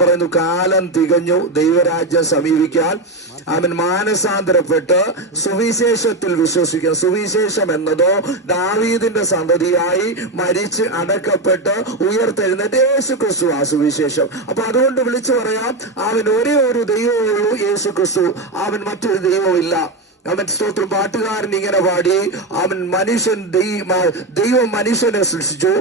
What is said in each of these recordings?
പറയുന്നു, കാലം തികഞ്ഞു, ദൈവരാജ്യം സമീപിക്കാൻ അവൻ മാനസാന്തരപ്പെട്ട് സുവിശേഷത്തിൽ വിശ്വസിക്കുക. സുവിശേഷം എന്നതോ ദാവീദിന്റെ സന്തതിയായി മരിച്ച് അടക്കപ്പെട്ട് ഉയർത്തെഴുന്നേറ്റ് യേശു ക്രിസ്തു ആ സുവിശേഷം. അപ്പൊ അതുകൊണ്ട് വിളിച്ചു പറയാം, അവൻ ഒരേ ഒരു ദൈവമേ ഉള്ളൂ, യേശു ക്രിസ്തു. അവൻ മറ്റൊരു ദൈവമില്ല. അവൻ സ്തോത്രം പാട്ടുകാരൻ ഇങ്ങനെ പാടി, അവൻ ദൈവം മനുഷ്യനെ സൃഷ്ടിച്ചു,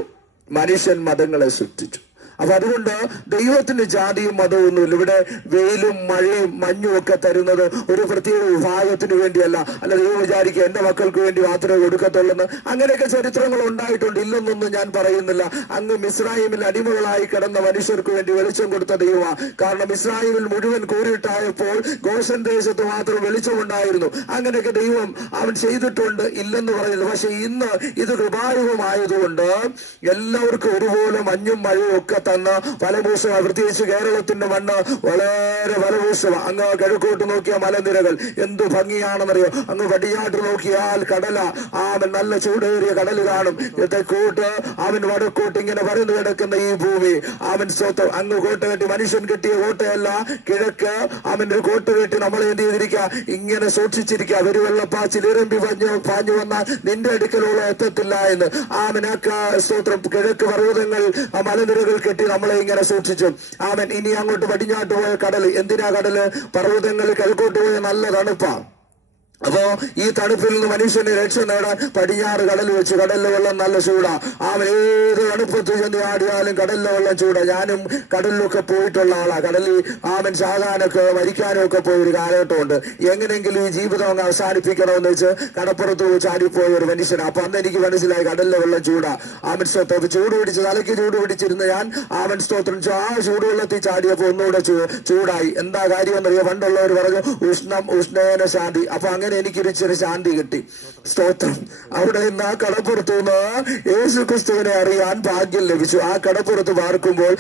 മനുഷ്യൻ മതങ്ങളെ സൃഷ്ടിച്ചു. അപ്പൊ അതുകൊണ്ട് ദൈവത്തിന് ജാതിയും മതവും ഒന്നുമില്ല. ഇവിടെ വെയിലും മഴയും മഞ്ഞും ഒക്കെ തരുന്നത് ഒരു പ്രത്യേക വിഭാഗത്തിന് വേണ്ടിയല്ല. അല്ല ദൈവം വിചാരിക്കുക എന്റെ മക്കൾക്ക് വേണ്ടി മാത്രമേ കൊടുക്കത്തുള്ളൂ. അങ്ങനെയൊക്കെ ചരിത്രങ്ങൾ ഉണ്ടായിട്ടുണ്ട്, ഇല്ലെന്നൊന്നും ഞാൻ പറയുന്നില്ല. അങ്ങ് മിസ്രയീമിൽ അടിമകളായി കിടന്ന മനുഷ്യർക്ക് വേണ്ടി വെളിച്ചം കൊടുത്ത ദൈവമാണ്. കാരണം മിസ്രയീമിൽ മുഴുവൻ കൂരിട്ടായപ്പോൾ ഗോശൻ ദേശത്ത് മാത്രം വെളിച്ചമുണ്ടായിരുന്നു. അങ്ങനെയൊക്കെ ദൈവം അവൻ ചെയ്തിട്ടുണ്ട്, ഇല്ലെന്ന് പറയുന്നു. പക്ഷെ ഇന്ന് ഇത് കൃപായുഗമായതുകൊണ്ട് എല്ലാവർക്കും ഒരുപോലെ മഞ്ഞും മഴയും ഒക്കെ തന്ന ഫലഭൂഷമാണ്. പ്രത്യേകിച്ച് കേരളത്തിന്റെ മണ്ണ് വളരെ ഫലഭൂഷമാണ്. അങ്ങ് കിഴക്കോട്ട് നോക്കിയ മലനിരകൾ എന്തു ഭംഗിയാണെന്നറിയോ. അങ്ങ് പടിഞ്ഞാട്ട് നോക്കിയാൽ കടല, അവൻ നല്ല ചൂടേറിയ കടൽ കാണും. തെക്കോട്ട് അവൻ വടക്കോട്ട് ഇങ്ങനെ പരന്നു കിടക്കുന്ന ഈ ഭൂമി അവൻ സ്വത്ത്. അങ്ങ് കോട്ട കെട്ടി, മനുഷ്യൻ കെട്ടിയ കോട്ടയല്ല കിഴക്ക്. അവന്റെ കോട്ട കെട്ടി നമ്മളെ എന്ത് ചെയ്തിരിക്കുക, ഇങ്ങനെ സൂക്ഷിച്ചിരിക്കുക. ഒരു വെള്ളപ്പാച്ചിൽ ഇറമ്പി പാഞ്ഞു വന്നാൽ നിന്റെ അടുക്കലോളം എത്തത്തില്ല എന്ന്. അവനൊക്കെ സ്തോത്രം കിഴക്ക് പർവ്വതങ്ങൾ മലനിരകൾ കെട്ടി നമ്മളെ ഇങ്ങനെ സൂക്ഷിച്ചു. അവൻ ഇനി അങ്ങോട്ട് പടിഞ്ഞാട്ട് പോയ കടൽ, എന്തിനാ കടല്? പർവ്വതങ്ങളിൽ കിഴക്കോട്ട് പോയ നല്ല തണുപ്പാ. അപ്പോ ഈ തണുപ്പിൽ നിന്ന് മനുഷ്യന് രക്ഷ നേടാൻ പടിഞ്ഞാറ് കടൽ വെച്ച്, കടലിലെ വെള്ളം നല്ല ചൂടാ. അവൻ ഏത് തണുപ്പത്ത് ചെന്ന് ആടിയാലും കടലിലെ വെള്ളം ചൂടാ. ഞാനും കടലിലൊക്കെ പോയിട്ടുള്ള ആളാ. കടലിൽ അവൻ ചാകാനൊക്കെ മരിക്കാനും ഒക്കെ പോയൊരു കാലഘട്ടമുണ്ട്. എങ്ങനെയെങ്കിലും ഈ ജീവിതം അങ്ങ് അവസാനിപ്പിക്കണമെന്ന് വെച്ച് കടപ്പുറത്ത് പോയി ചാടിപ്പോയ ഒരു മനുഷ്യനാണ്. അപ്പൊ അന്ന് എനിക്ക് മനസ്സിലായി കടലിലെ വെള്ളം ചൂടാ. അവൻ സ്തോത്രം ചൂട് പിടിച്ച്, തലയ്ക്ക് ചൂട് പിടിച്ചിരുന്ന ഞാൻ അവൻ സ്തോത്രം ആ ചൂടുവെള്ളത്തിൽ ചാടിയപ്പോ ഒന്നുകൂടെ ചൂടായി. എന്താ കാര്യം എന്നറിയോ? പണ്ടുള്ളവർ പറഞ്ഞു ഉഷ്ണേന ശാന്തി. അപ്പൊ അങ്ങനെ എനിക്കൊരു ചെറിയ ശാന്തി കിട്ടി. സ്തോത്രം. അവിടെ നിന്ന് ആ കടപ്പുറത്തു നിന്ന് യേശു ക്രിസ്തുവിനെ അറിയാൻ ഭാഗ്യം ലഭിച്ചു. ആ കടപ്പുറത്ത് പാർക്കുമ്പോൾ